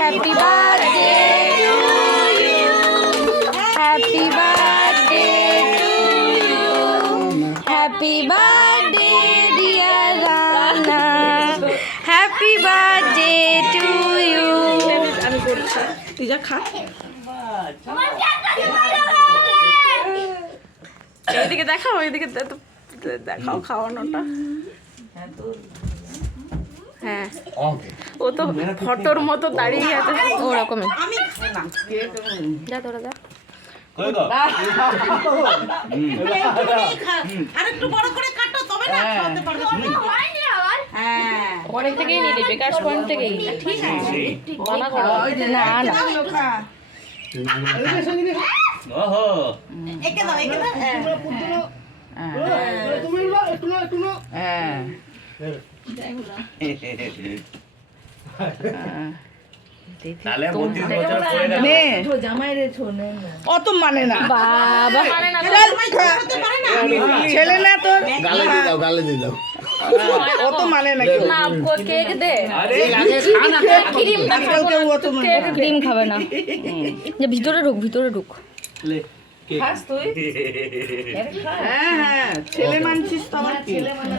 Happy birthday to you, happy birthday to you, happy birthday dear Rana, happy birthday to you. আমি করছি, তুই যা খা। এইদিকে দেখাও, এইদিকে দেখাও খাওয়ানোটা। হ্যাঁ, ও তো ফটোর মতো দাঁড়িয়ে আছে ওরকমই। যা তোরা যা। আরেকটু বড় করে কাটো, তবে না খাওয়াতে পারবে। হ্যাঁ, পরের থেকেই নিলি, বিকাশ পয়েন্ট থেকেই। ঠিক আছে। মানা করো না না। একে দাও, একে দাও। অত মানে না বাবা ছেলে না তোর, গালে দিয়ে দাও অত মানে না কেউ। না কেক দে, ক্রিম আজকাল কেউ অত মানে না। ক্রিম খাবে না। যে ভিতরে ঢুক, ভিতরে ঢুক। হ্যাঁ হ্যাঁ, ছেলে মানছিস তো আমার কি?